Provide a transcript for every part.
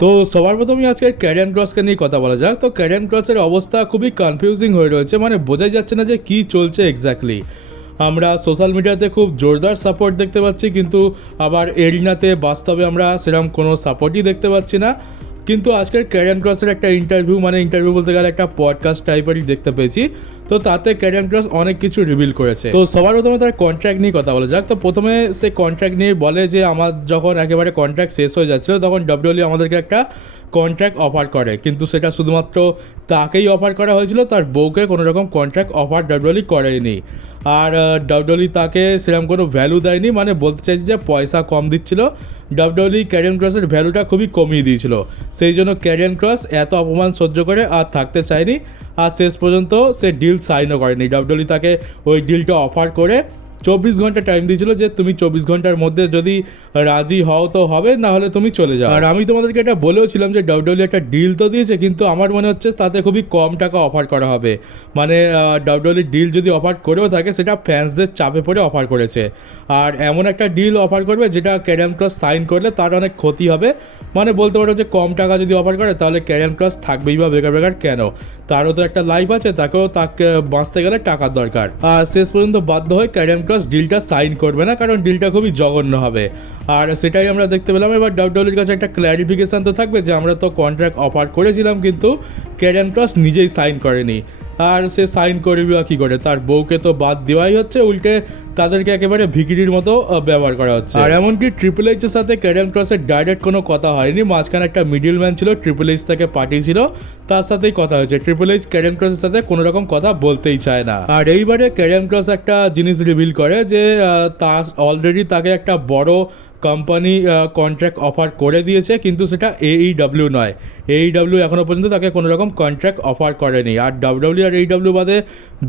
তো সবার প্রথমে আজকে ক্যারিয়ান ক্রসকে নিয়ে কথা বলা যাক। তো ক্যারিয়ান ক্রসের অবস্থা খুবই কনফিউজিং হয়ে রয়েছে, মানে বোঝাই যাচ্ছে না যে কী চলছে এক্স্যাক্টলি। আমরা সোশ্যাল মিডিয়াতে খুব জোরদার সাপোর্ট দেখতে পাচ্ছি, কিন্তু আবার এরিনাতে বাস্তবে আমরা সেরকম কোনো সাপোর্টই দেখতে পাচ্ছি না। কিন্তু আজকের ক্যারিয়ান ক্রসের একটা ইন্টারভিউ বলতে গেলে একটা পডকাস্ট টাইপেরই দেখতে পেয়েছি। তো তাতে ক্যারিয়ান ক্রস অনেক কিছু রিভিল করেছে। তো সবার প্রথমে তার কন্ট্রাক্ট নিয়ে কথা বলা যাক। তো প্রথমে সে কন্ট্রাক্ট নিয়ে বলে যে আমার যখন একেবারে কন্ট্রাক্ট শেষ হয়ে যাচ্ছিলো তখন ডাব্লিউডব্লিউই আমাদেরকে একটা কন্ট্রাক্ট অফার করে, কিন্তু সেটা শুধুমাত্র তাকেই অফার করা হয়েছিল, তার বউকে কোনো রকম কন্ট্রাক্ট অফার ডাব্লিউডব্লিউই করেনি। আর ডাব্লিউডব্লিউই তাকে সেরকম কোনো ভ্যালু দেয়নি, মানে বলতে চাইছি যে পয়সা কম দিচ্ছিল। ডাব্লিউডব্লিউই ক্যারিয়ান ক্রসের ভ্যালুটা খুবই কমিয়ে দিয়েছিল, সেই জন্য ক্যারিয়ান ক্রস এত অপমান সহ্য করে আর থাকতে চায়নি, আর শেষ পর্যন্ত সে ডিল সাইনও করেনি। ডাব্লিউডব্লিউই তাকে ওই ডিলটা অফার করে 24 ঘন্টা টাইম দিয়েছিল যে তুমি 24 ঘন্টার মধ্যে যদি রাজি হও তো হবে, না হলে তুমি চলে যাও। আর আমি তোমাদেরকে এটা বলেও ছিলাম যে ডাব্লিউডব্লিউই একটা ডিল তো দিয়েছে, কিন্তু আমার মনে হচ্ছে তাতে খুবই কম টাকা অফার করা হবে। মানে ডাব্লিউডব্লিউই ডিল যদি অফার করেও থাকে সেটা ফ্যান্সদের চাপে পড়ে অফার করেছে, আর এমন একটা ডিল অফার করবে যেটা ক্যারিয়ান ক্রস সাইন করলে তার অনেক ক্ষতি হবে। মানে বলতে পারো যে কম টাকা যদি অফার করে তাহলে ক্যারিয়ান ক্রস থাকবেই বা বেকার বেকার কেন, তারও তো একটা লাইফ আছে, তাকে বাঁচতে গেলে টাকার দরকার। আর শেষ পর্যন্ত বাধ্য হয়ে ক্যারিয়ান ক্রস ডিলটা সাইন করবে না, কারণ ডিলটা খুবই জঘন্য হবে। আর সেটাই আমরা দেখতে পেলাম। এবার ডাব্লিউডব্লিউইর কাছে একটা ক্ল্যারিফিকেশান তো থাকবে যে আমরা তো কন্ট্রাক্ট অফার করেছিলাম, কিন্তু ক্যারিয়ান ক্রস নিজেই সাইন করেনি। আর সে সাইন করবে বা কী করে, তার বউকে তো বাদ দেওয়াই হচ্ছে, উল্টে তাদেরকে একেবারে ভিকিরির মতো ব্যবহার করা হচ্ছে। আর এমনকি ট্রিপল এইচের সাথে ক্যারিয়ান ক্রসের ডাইরেক্ট কোনো কথা হয়নি, মাঝখানে একটা মিডিল ম্যান ছিল, ট্রিপল এইচ তাকে পাঠিয়েছিল, তার সাথেই কথা হয়েছে। ট্রিপল এইচ ক্যারিয়ান ক্রসের সাথে কোনো রকম কথা বলতেই চায় না। আর এইবারে ক্যারিয়ান ক্রস একটা জিনিস রিভিল করে যে তার অলরেডি তাকে একটা বড় কোম্পানি কন্ট্রাক্ট অফার করে দিয়েছে, কিন্তু সেটা AEW নয়। AEW এখনও পর্যন্ত তাকে কোনো রকম কন্ট্রাক্ট অফার করেনি। আর ডাব্লিউডব্লিউ আর AEW বাদে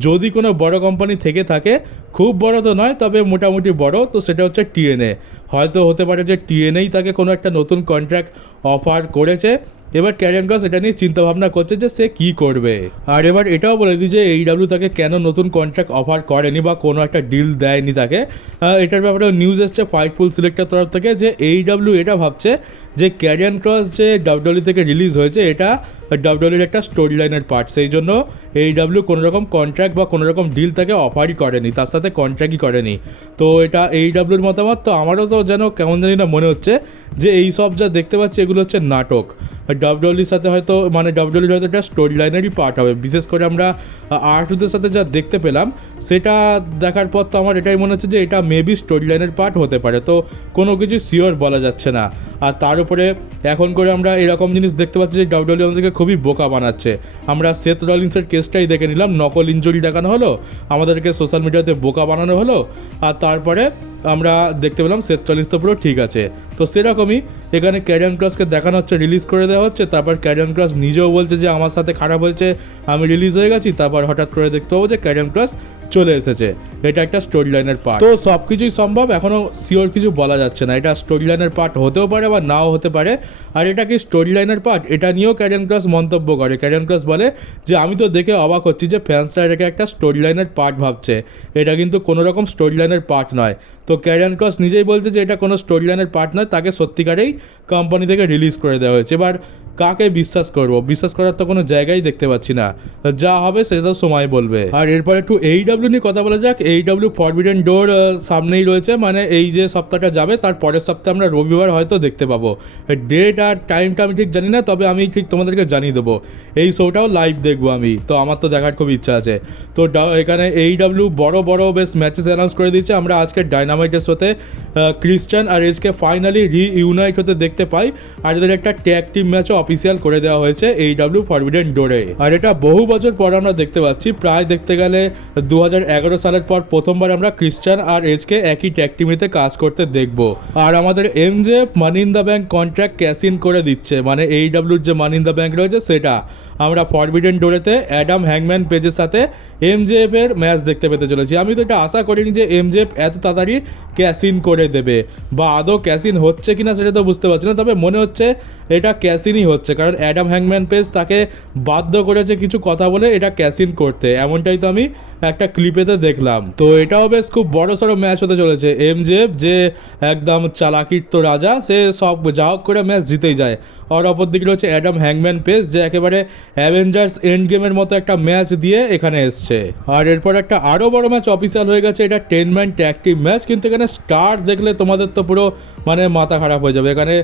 যদি কোনো বড় কোম্পানি থেকে থাকে, খুব বড় তো নয় তবে মোটামুটি বড়, তো সেটা হচ্ছে TNA। হয়তো হতে পারে যে TNAই তাকে কোনো একটা নতুন কন্ট্রাক্ট অফার করেছে। এবার ক্যারিয়ান ক্রস এটা নিয়ে চিন্তাভাবনা করছে যে সে কী করবে। আর এবার এটাও বলে দিই যে AEW তাকে কেন নতুন কন্ট্রাক্ট অফার করেনি বা কোনো একটা ডিল দেয়নি তাকে। এটার ব্যাপারে নিউজ এসছে ফাইটফুল সিলেক্টের তরফ থেকে যে AEW এটা ভাবছে যে ক্যারিয়ান ক্রস যে ডাব্লিউডব্লিউ থেকে রিলিজ হয়েছে এটা ডাব্লিউডব্লিউর একটা স্টোরি লাইনের পার্ট, সেই জন্য AEW কোনো রকম কন্ট্রাক্ট বা কোনো রকম ডিল তাকে অফারই করেনি, তার সাথে কন্ট্রাক্টই করেনি। তো এটা AEWর মতামত। তো আমারও তো যেন কেমন জানি না মনে হচ্ছে যে এই সব যা দেখতে পাচ্ছি এগুলো হচ্ছে নাটক। ডাব্লিউডব্লিউর সাথে হয়তো মানে ডাব্লিউডব্লিউর হয়তো একটা স্টোরি লাইনেরই পার্ট হবে। বিশেষ করে আমরা R-Truth সাথে যা দেখতে পেলাম সেটা দেখার পর তো আমার এটাই মনে হচ্ছে যে এটা মেবি স্টোরি লাইনের পার্ট হতে পারে, তো কোনো কিছু শিওর বলা যাচ্ছে না। আর তার উপরে এখন করে আমরা এরকম জিনিস দেখতে পাচ্ছি যে ডাব্লিউডব্লিউ আমাদেরকে খুবই বোকা বানাচ্ছে। আমরা সেথ রলিন্সের কেসটাই দেখে নিলাম, নকল ইনজুরি দেখানো হলো, আমাদেরকে সোশ্যাল মিডিয়াতে বোকা বানানো হলো, আর তারপরে আমরা দেখতে পেলাম সেথ রলিন্স তো পুরো ঠিক আছে। তো সেরকমই এখানে ক্যারিয়ান ক্রসকে দেখানো হচ্ছে, রিলিজ করে দেওয়া হচ্ছে, তারপর ক্যারিয়ান ক্রস নিজেও বলছে যে আমার সাথে খারাপ হয়েছে, আমি রিলিজ হয়ে গেছি, তারপর হঠাৎ করে দেখতে পাবো যে ক্যারিয়ান ক্রস চলে এসেছে। এটা একটা স্টোরি লাইনের পার্ট। তো সব কিছুই সম্ভব, এখনও শিওর কিছু বলা যাচ্ছে না। এটা স্টোরি লাইনের পার্ট হতেও পারে বা নাও হতে পারে। আর এটা কি স্টোরি লাইনের পার্ট, এটা নিয়েও ক্যারিয়ান ক্রস মন্তব্য করে। ক্যারিয়ান ক্রস বলে যে আমি তো দেখে অবাক হচ্ছি যে ফ্যান্সরা এটাকে একটা স্টোরি লাইনের পার্ট ভাবছে, এটা কিন্তু কোনো রকম স্টোরি লাইনের পার্ট নয়। তো ক্যারিয়ান ক্রস নিজেই বলছে যে এটা কোনো স্টোরি লাইনের পার্ট নয়, তাকে সত্যিকারেই কোম্পানি থেকে রিলিজ করে দেওয়া হয়েছে। এবার কাকে বিশ্বাস করবো, বিশ্বাস করার তো কোনো জায়গায় দেখতে পাচ্ছি না, যা হবে সেটা তো সময় বলবে। আর এরপর একটু AEW নিয়ে কথা বলা যাক। AEW ফরবিডেন ডোর সামনেই রয়েছে, মানে এই যে সপ্তাহটা যাবে তার পরের সপ্তাহে আমরা রবিবার হয়তো দেখতে পাবো। ডেট আর টাইমটা আমি ঠিক জানি না, তবে আমি ঠিক তোমাদেরকে জানিয়ে দেবো। এই শোটাও লাইভ দেখবো আমি, তো আমার তো দেখার খুব ইচ্ছা আছে। তো এখানে AEW বড় বেশ ম্যাচেস অ্যানাউন্স করে দিয়েছে। আমরা আজকে ডাইনামাইটের সাথে ক্রিশ্চান আর এজকে ফাইনালি রিইউনাইট হতে দেখতে পাই, আর এদের একটা ট্যাগ টিম ম্যাচও অফিসিয়াল করে দেওয়া হয়েছে AEW ফরবিডেন ডোরে। আর এটা বহু বছর পর আমরা দেখতে পাচ্ছি, প্রায় দেখতে গেলে 2011 সালের পর প্রথমবার আমরা ক্রিশ্চান আর এজকে একই ট্যাগ টিমেতে কাজ করতে দেখব। আর আমাদের MJF money in the bank contract cash in করে দিচ্ছে, মানে AEWর যে মানি ইন দ্য ব্যাংক রয়েছে সেটা আমরা ফরবিডেন ডোরেতে অ্যাডাম হ্যাংম্যান পেজের সাথে MJF এর ম্যাচ দেখতে পেতে চলেছি। আমি তো এটা আশা করিনি যে MJF এত তাড়াতাড়ি ক্যাশ ইন করে দেবে, বা আদৌ ক্যাশ ইন হচ্ছে কিনা সেটা তো বুঝতে পারছি না, তবে মনে হচ্ছে এটা ক্যাশ ইনই হচ্ছে, কারণ অ্যাডাম হ্যাংম্যান পেজ তাকে বাধ্য করেছে কিছু কথা বলে এটা ক্যাশ ইন করতে, এমনটাই তো আমি একটা ক্লিপেতে দেখলাম। তো এটাও বেশ খুব বড় সড়ো ম্যাচ হতে চলেছে। MJF যে একদম চালাকির তো রাজা, সে সব যা হোক করে ম্যাচ জিতেই যায়। আর অপর দিকে রয়েছে অ্যাডাম হ্যাংম্যান পেজ, যে একেবারে অ্যাভেঞ্জার্স এন্ড গেমের মতো একটা ম্যাচ দিয়ে এখানে এসছে। আর এরপর একটা আরও বড় ম্যাচ অফিসিয়াল হয়ে গেছে, এটা 10 ম্যান ট্যাগ টিম ম্যাচ। কিন্তু এখানে স্টার দেখলে তোমাদের তো পুরো মানে মাথা খারাপ হয়ে যাবে। এখানে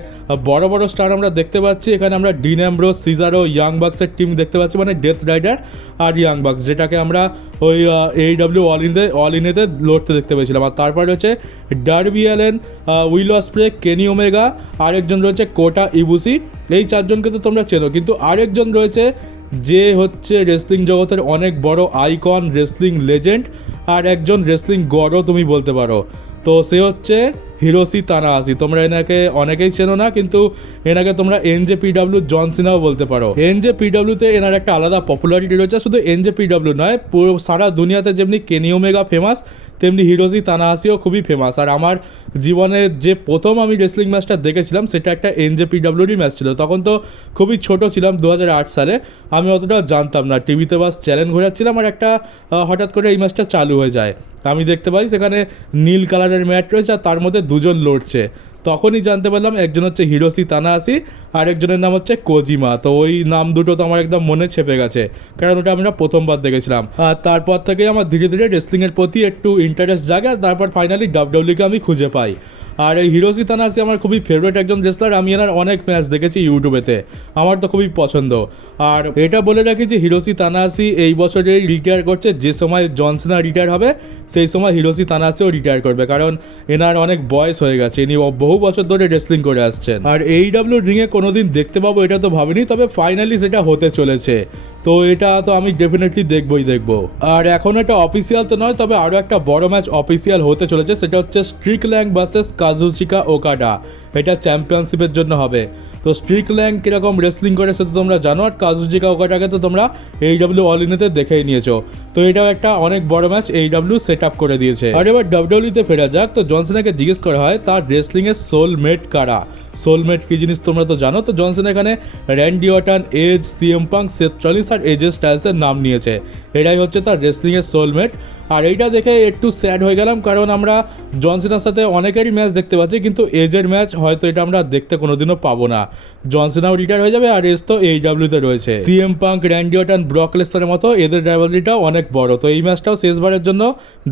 বড় বড় স্টার আমরা দেখতে পাচ্ছি। এখানে আমরা ডিন অ্যামব্রোস, সিজারো, ইয়াং বাক্সের টিম দেখতে পাচ্ছি, মানে ডেথ রাইডার আর ইয়াং বাক্স, যেটাকে আমরা ওই AEW অল ইনেতে লড়তে দেখতে পেয়েছিলাম। আর তারপর রয়েছে ডার্বি অ্যালেন, উইল অসপ্রে, কেনি ওমেগা, আরেকজন রয়েছে কোটা ইবুসি। এই চারজনকে তো তোমরা চেনো, কিন্তু আরেকজন রয়েছে যে হচ্ছে রেসলিং জগতের অনেক বড় আইকন, রেসলিং লেজেন্ড, আর একজন রেসলিং গডও তুমি বলতে পারো। তো সে হচ্ছে হিরোশি তানাহাশি। তোমরা এনাকে অনেকেই চেনো না, কিন্তু এনাকে তোমরা NJPW জন সিনাও বলতে পারো। NJPW-তে এনার একটা আলাদা পপুলারিটি রয়েছে। শুধু NJPW নয়, পুরো সারা দুনিয়াতে যেমনি কেনি ওমেগা ফেমাস, তেমনি হিরোশি তানাহাশিও খুবই ফেমাস। আর আমার জীবনে যে প্রথম আমি রেসলিং ম্যাচটা দেখেছিলাম সেটা একটা NJPW-রই ম্যাচ ছিল। তখন তো খুবই ছোট ছিলাম, 2008 সালে। আমি অতটা জানতাম না, টিভিতে বাস চ্যানেল ঘোরাচ্ছিলাম আর একটা হঠাৎ করে এই ম্যাচটা চালু হয়ে যায়। আমি দেখতে পাই সেখানে নীল কালারের ম্যাট রয়েছে আর তার মধ্যে দুজন লড়ছে। তখনই জানতে পারলাম একজন হচ্ছে হিরোশি তানাহাশি আর একজনের নাম হচ্ছে কোজিমা। তো ওই নাম দুটো তো আমার একদম মনে ছেপে গেছে, কারণ ওটা আমরা প্রথমবার দেখেছিলাম। আর তারপর থেকে আমার ধীরে ধীরে রেসলিংয়ের প্রতি একটু ইন্টারেস্ট জাগে, আর তারপর ফাইনালি WWE-কে আমি খুঁজে পাই। আর এই হিরোশি তানাহাশি আমার খুবই ফেভারিট একজন রেসলার। আমি এনার অনেক ম্যাচ দেখেছি ইউটিউবেতে, আমার তো খুবই পছন্দ। আর এটা বলে রাখি যে হিরোশি তানাহাশি এই বছরেই রিটায়ার করছে। যে সময় জন সিনা রিটায়ার হবে সেই সময় হিরোশি তানাহাশিও রিটায়ার করবে, কারণ এনার অনেক বয়স হয়ে গেছে। ইনি বহু বছর ধরে রেসলিং করে আসছেন। আর AEW রিংয়ে কোনোদিন দেখতে পাবো এটা তো ভাবিনি, তবে ফাইনালি সেটা হতে চলেছে। তো এটা তো আমি ডেফিনেটলি দেখবো। আর এখন এটা অফিসিয়াল তো নয়, তবে আরও একটা বড় ম্যাচ অফিসিয়াল হতে চলেছে, সেটা হচ্ছে স্ট্রিকল্যান্ড ভার্সেস কাজুচিকা ওকাডা। এটা চ্যাম্পিয়নশিপের জন্য হবে। তো স্ট্রিকল্যান্ড কীরকম রেসলিং করে সেটা তোমরা জানো, আর কাজুচিকা ওকাডাকে তো তোমরা AEW অল ইনেতে দেখেই নিয়েছো। তো এটাও একটা অনেক বড় ম্যাচ AEW সেট আপ করে দিয়েছে। আর এবার WWE-তে ফেরা যাক। তো জন সিনাকে জিজ্ঞেস করা হয় তার রেসলিংয়ের সোলমেট কারা। সোলমেট কী জিনিস তোমরা তো জানো। তো জন সিনা এখানে Randy Orton, Edge, CM Punk, Seth Rollins আর AJ স্টাইলসের নাম নিয়েছে। এটাই হচ্ছে তার রেসলিংয়ের সোলমেট। আর এইটা দেখে একটু স্যাড হয়ে গেলাম, কারণ আমরা জন সিনার সাথে অনেকেরই ম্যাচ দেখতে পাচ্ছি, কিন্তু এজের ম্যাচ হয়তো এটা আমরা দেখতে কোনোদিনও পাবো না। জন সিনাও রিটায়ার হয়ে যাবে, আর এজ তো AEW-তে রয়েছে। CM Punk, Randy Orton, Brock লেসনারের মতো এদের রাইভালরিটাও অনেক বড়। তো এই ম্যাচটাও শেষবারের জন্য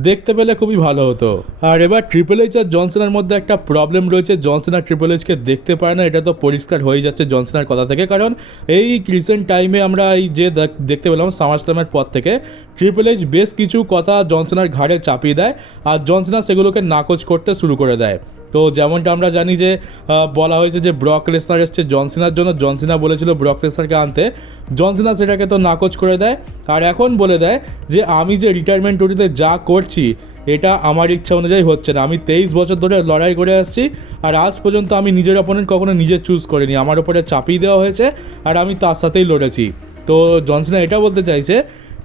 দেখতে পেলে খুবই ভালো হতো। আর এবার ট্রিপল এইচ আর জন সিনার মধ্যে একটা প্রবলেম রয়েছে। জন সিনা ট্রিপল এইচকে দেখতে পারে না, এটা তো পরিষ্কার হয়ে যাচ্ছে জন সিনার কথা থেকে। কারণ এই রিসেন্ট টাইমে আমরা এই যে দেখতে পেলাম সামারস্ল্যামের পর থেকে ট্রিপল এইচ বেশ কিছু কথা জন সিনার ঘাড়ে চাপিয়ে দেয়, আর জন সিনা সেগুলোকে নাকচ করতে শুরু করে দেয়। তো যেমনটা আমরা জানি যে বলা হয়েছে যে ব্রক লেসনার এসছে জন সিনার জন্য, জন সিনা বলেছিল ব্রক লেসনারকে আনতে, জন সিনা সেটাকে তো নাকচ করে দেয়। আর এখন বলে দেয় যে আমি যে রিটায়ারমেন্ট টুরিতে যা করছি এটা আমার ইচ্ছা অনুযায়ী হচ্ছে না। আমি 23 বছর ধরে লড়াই করে আসছি, আর আজ পর্যন্ত আমি নিজের অপোনেন্ট কখনো নিজে চুজ করিনি, আমার ওপরে চাপিয়ে দেওয়া হয়েছে আর আমি তার সাথেই লড়েছি। তো জন সিনা এটা বলতে চাইছে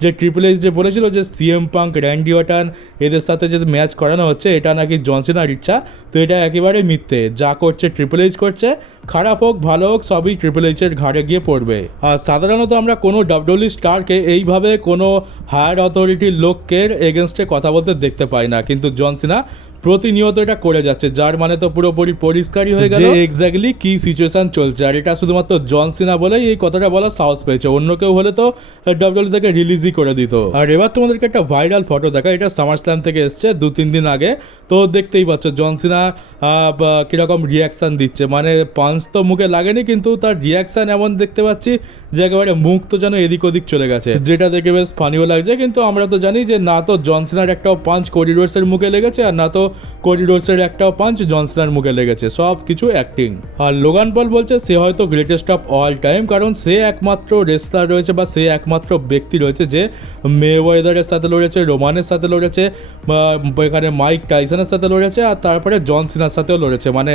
যে ট্রিপল এইচ যে বলেছিল যে CM পাঙ্ক, র্যান্ডি অর্টন এদের সাথে যে ম্যাচ করানো হচ্ছে এটা নাকি জন সিনার ইচ্ছা, তো এটা একেবারে মিথ্যে। যা করছে ট্রিপল এইচ করছে, খারাপ হোক ভালো হোক সবই ট্রিপল এইচের ঘাড়ে গিয়ে পড়বে। আর সাধারণত আমরা কোনো WWE স্টারকে এইভাবে কোনো হায়ার অথরিটির লোকের এগেনস্টে কথা বলতে দেখতে পাই না, কিন্তু জন সিনা প্রতিনিয়ত এটা করে যাচ্ছে, যার মানে তো পুরোপুরি পরিষ্কারই হয়ে গেল এক্স্যাক্টলি কি সিচুয়েশন চলছে। আর এটা শুধুমাত্র জন সিনা বলেই এই কথাটা বলার সাহস পেয়েছে, অন্য কেউ হলে তো WWE থেকে রিলিজই করে দিত। আর এবার তোমাদেরকে একটা ভাইরাল ফটো দেখা, এটা সামারস্ল্যাম থেকে এসছে 2-3 দিন আগে। তো দেখতেই পাচ্ছ জন সিনা কীরকম রিয়াকশান দিচ্ছে, মানে পাঞ্চ তো মুখে লাগেনি, কিন্তু তার রিয়াকশান এমন দেখতে পাচ্ছি যে একেবারে মুখ তো যেন এদিক ওদিক চলে গেছে, যেটা দেখে বেশ ফানিও লাগছে। কিন্তু আমরা তো জানি যে না তো জন সিনার একটাও পাঞ্চ কোডি রোডসের মুখে লেগেছে, আর না তো কোডি রোডসের একটাও পাঞ্চ জন সিনার মুখে লেগেছে, সব কিছু অ্যাক্টিং। আর লোগান পল বলছে সে হয়তো গ্রেটেস্ট অফ অল টাইম, কারণ সে একমাত্র রেসলার রয়েছে বা সে একমাত্র ব্যক্তি রয়েছে যে মেওয়েদারের সাথে লড়েছে, রোমানের সাথে লড়েছে, এখানে মাইক টাইসনের সাথে লড়েছে, আর তারপরে জন সিনার সাথেও লড়েছে। মানে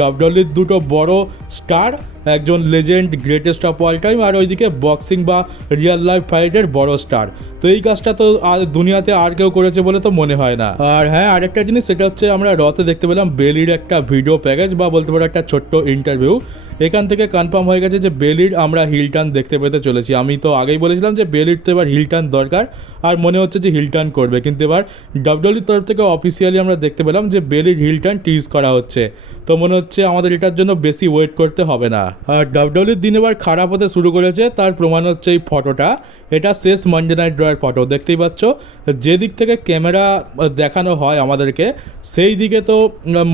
WWE দুটো বড় স্টার, একজন legend greatest of all time, আর ওইদিকে বক্সিং বা রিয়েল লাইফ ফাইটের বড় স্টার। তো এই কাজটা তো আর দুনিয়াতে আর কেউ করেছে বলে তো মনে হয় না। আর হ্যাঁ, আরেকটা জিনিস, সেটা হচ্ছে আমরা রতে দেখতে পেলাম বেলির একটা ভিডিও প্যাকেজ বা বলতে পারো একটা ছোট্ট ইন্টারভিউ। এখান থেকে কনফার্ম হয়ে গেছে যে বেলির আমরা হিল টার্ন দেখতে পেতে চলেছি। আমি তো আগেই বলেছিলাম যে বেলির তো এবার হিল টার্ন দরকার, আর মনে হচ্ছে যে হিল টার্ন করবে, কিন্তু এবার ডাব্লিউডব্লিউইর তরফ থেকে অফিসিয়ালি আমরা দেখতে পেলাম যে বেলির হিল টার্ন টিজ করা হচ্ছে। তো মনে হচ্ছে আমাদের এটার জন্য বেশি ওয়েট করতে হবে না। আর ডাব্লিউডব্লিউইর দিন এবার খারাপ হতে শুরু করেছে, তার প্রমাণ হচ্ছে এই ফটোটা। এটা শেষ মানডে নাইট ড্রয়ের ফটো, দেখতেই পাচ্ছ। যে দিক থেকে ক্যামেরা দেখানো হয় আমাদেরকে সেই দিকে তো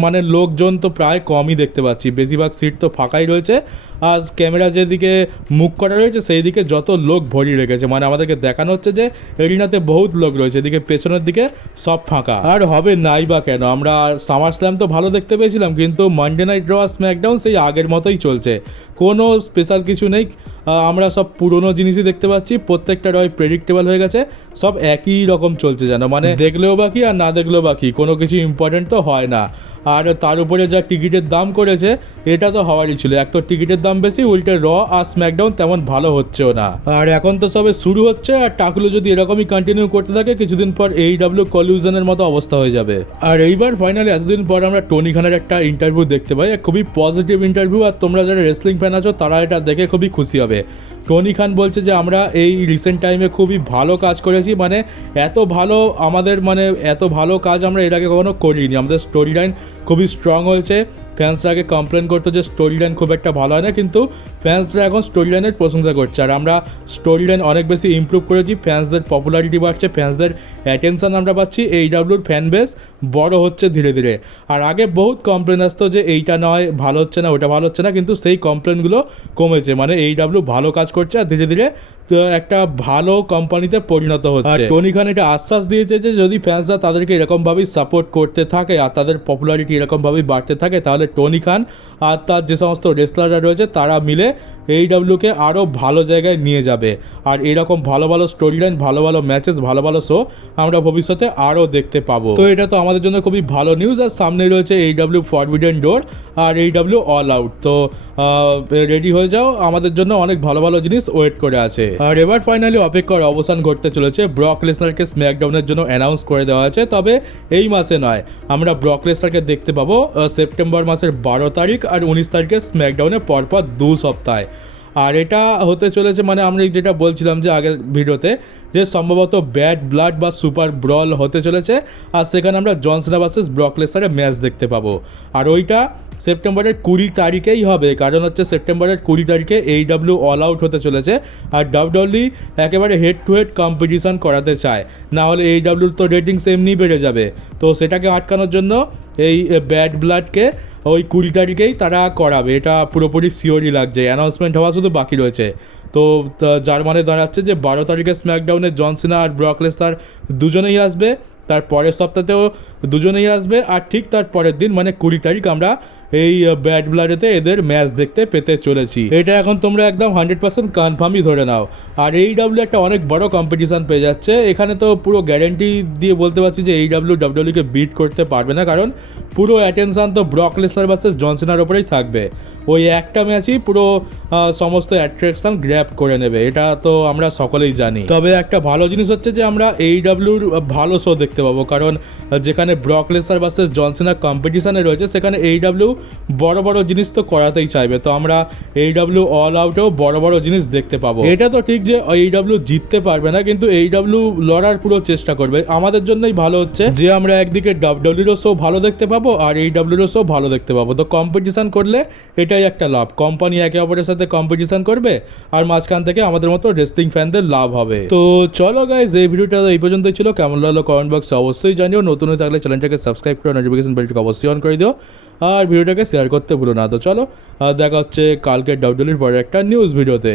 মানে লোকজন তো প্রায় কমই দেখতে পাচ্ছি, বেশিরভাগ সিট তো ফাঁকাই রয়েছে। আর ক্যামেরা যেদিকে মুখ করা রয়েছে সেই দিকে যত লোক ভরিয়ে রেখেছে, মানে আমাদেরকে দেখানো হচ্ছে যে এরিনাতে বহুত লোক রয়েছে, এদিকে পেছনের দিকে সব ফাঁকা। আর হবে নাই বা কেন, আমরা সামার স্ল্যাম তো ভালো দেখতে পেয়েছিলাম, কিন্তু মানডে নাইট ড্র স্ম্যাকডাউন সেই আগের মতোই চলছে, কোনো স্পেশাল কিছু নেই। আমরা সব পুরনো জিনিসই দেখতে পাচ্ছি, প্রত্যেকটা রয় প্রেডিক্টেবল হয়ে গেছে, সব একই রকম চলছে যেন, মানে দেখলেও বাকি আর না দেখলেও বাকি, কোনো কিছু ইম্পর্টেন্ট তো হয় না। আর তার উপরে যা টিকিটের দাম করেছে এটা তো হওয়ারই ছিল, এক তো টিকিটের দাম বেশি, উল্টে র আর স্ম্যাকডাউন তেমন ভালো হচ্ছেও না। আর এখন তো সবে শুরু হচ্ছে, আর টাকলু যদি এরকমই কন্টিনিউ করতে থাকে কিছুদিন পর AEW কলিউশনের মতো অবস্থা হয়ে যাবে। আর এইবার ফাইনালি এতদিন পর আমরা টনি খানের একটা ইন্টারভিউ দেখতে পাই, খুবই পজিটিভ ইন্টারভিউ, আর তোমরা যারা রেসলিং ফ্যান আছো তারা এটা দেখে খুবই খুশি হবে। টনি খান বলছে যে আমরা এই রিসেন্ট টাইমে খুবই ভালো কাজ করেছি, মানে এত ভালো আমাদের, মানে এত ভালো কাজ আমরা এর আগে কখনো করিনি, আমাদের স্টোরি লাইন খুবই স্ট্রং হয়েছে। ফ্যান্সরা আগে কমপ্লেন করতো যে স্টোরি লাইন খুব একটা ভালো হয় না, কিন্তু ফ্যান্সরা এখন স্টোরি লাইনের প্রশংসা করছে, আর আমরা স্টোরি লাইন অনেক বেশি ইমপ্রুভ করেছি, ফ্যান্সদের পপুলারিটি বাড়ছে, ফ্যান্সদের অ্যাটেনশন আমরা পাচ্ছি, AEWর ফ্যান বেস বড় হচ্ছে ধীরে ধীরে। আর আগে বহুত কমপ্লেন আসতো যে এইটা নয় ভালো হচ্ছে না, ওটা ভালো হচ্ছে না, কিন্তু সেই কমপ্লেনগুলো কমেছে, মানে AEW ভালো কাজ করছে আর ধীরে ধীরে তো একটা ভালো কোম্পানিতে পরিণত হচ্ছে। আর টনি খান এটা আশ্বাস দিয়েছে যে যদি ফ্যান্সরা তাদেরকে এরকমভাবেই সাপোর্ট করতে থাকে আর তাদের পপুলারিটি এরকমভাবেই বাড়তে থাকে, তাহলে টনি খান আর তার যে সমস্ত রেসলাররা রয়েছে তারা মিলে AEWকে আরও ভালো জায়গায় নিয়ে যাবে। আর এরকম ভালো ভালো স্টোরি লাইন, ভালো ভালো ম্যাচেস, ভালো ভালো শো আমরা ভবিষ্যতে আরও দেখতে পাবো। তো এটা তো আমাদের জন্য খুবই ভালো নিউজ। আর সামনে রয়েছে AEW ফরবিডেন ডোর আর AEW অল আউট, তো রেডি হয়ে যাও, আমাদের জন্য অনেক ভালো ভালো জিনিস ওয়েট করে আছে। আর এবার ফাইনালি অপেক্ষার অবসান ঘটতে চলেছে, ব্রক লেসনারকে স্ম্যাকডাউনের জন্য অ্যানাউন্স করে দেওয়া আছে, তবে এই মাসে নয়, আমরা ব্রক লেসনারকে দেখতে পাবো সেপ্টেম্বর মাসের 12 তারিখ আর 19 তারিখে স্ম্যাকডাউনে পরপর 2 সপ্তাহে। আর এটা হতে চলেছে, মানে আমরা যেটা বলছিলাম যে আগের ভিডিওতে, যে সম্ভবত ব্যাড ব্লাড বা সুপার ব্রল হতে চলেছে, আর সেখানে আমরা জন সিনা ভার্সেস ব্রক লেসনারের ম্যাচ দেখতে পাবো। আর ওইটা সেপ্টেম্বরের 20 তারিখেই হবে, কারণ হচ্ছে সেপ্টেম্বরের 20 তারিখে AEW অল আউট হতে চলেছে, আর WWE একেবারে হেড টু হেড কম্পিটিশন করাতে চায়, না হলে AEWর তো রেটিংস এমনি বেড়ে যাবে। তো সেটাকে আটকানোর জন্য এই ব্যাড ব্লাডকে ওই 20 তারিখেই তারা করাবে, এটা পুরোপুরি সিওরই লাগছে, অ্যানাউন্সমেন্ট হওয়া শুধু বাকি রয়েছে। তো যার মানে দাঁড়াচ্ছে যে 12 তারিখে স্ম্যাকডাউনে জন সিনা আর ব্রক লেসনার দুজনেই আসবে, তার পরের সপ্তাহেতেও দুজনেই আসবে, আর ঠিক তার পরের দিন মানে 20 তারিখ আমরা এই ব্যাড ব্লাডেতে এদের ম্যাচ দেখতে পেতে চলেছি। এটা এখন তোমরা একদম 100% কনফার্মই ধরে নাও। আর AEW একটা অনেক বড় কম্পিটিশান পেয়ে যাচ্ছে, এখানে তো পুরো গ্যারেন্টি দিয়ে বলতে পারছি যে AEW WWE-কে বিট করতে পারবে না, কারণ পুরো অ্যাটেনশান তো ব্রক লেসনার ভার্সেস জন সিনার ওপরেই থাকবে। ওই একটা ম্যাচই পুরো সমস্ত অ্যাট্রাকশন গ্র্যাব করে নেবে, এটা তো আমরা সকলেই জানি। তবে একটা ভালো জিনিস হচ্ছে যে আমরা AEWর ভালো শো দেখতে পাবো, কারণ যেখানে ব্রক লেসনার ভার্সেস জন সিনা কম্পিটিশানে রয়েছে, সেখানে AEW বড় বড় জিনিস তো করাতেই চাইবে, তো আমরা AEW অল আউটেও বড় বড় জিনিস দেখতে পাবো। এটা তো ঠিক যে AEW জিততে পারবে না, কিন্তু AEW লড়ার পুরো চেষ্টা করবে, আমাদের জন্যই ভালো হচ্ছে যে আমরা একদিকে WWEরও শো ভালো দেখতে পাবো আর AEWরও শো ভালো দেখতে পাবো। তো কম্পিটিশান করলে এটাই একটা লাভ, কোম্পানি একে অপরের সাথে কম্পিটিশান করবে আর মাঝখান থেকে আমাদের মতো রেসলিং ফ্যানদের লাভ হবে। তো চলো গাইজ, এই ভিডিওটা এই পর্যন্তই ছিল, কেমন লাগলো কমেন্ট বক্সে অবশ্যই জানিও, নতুন হয়ে থাকলে চ্যানেলটাকে সাবস্ক্রাইব করে নোটিফিকেশন বেলটাকে অবশ্যই অন করে দিও, আর ভিডিওটাকে শেয়ার করতে ভুলো না। তো চলো দেখা হচ্ছে কালকে WWE পরে একটা নিউজ ভিডিওতে।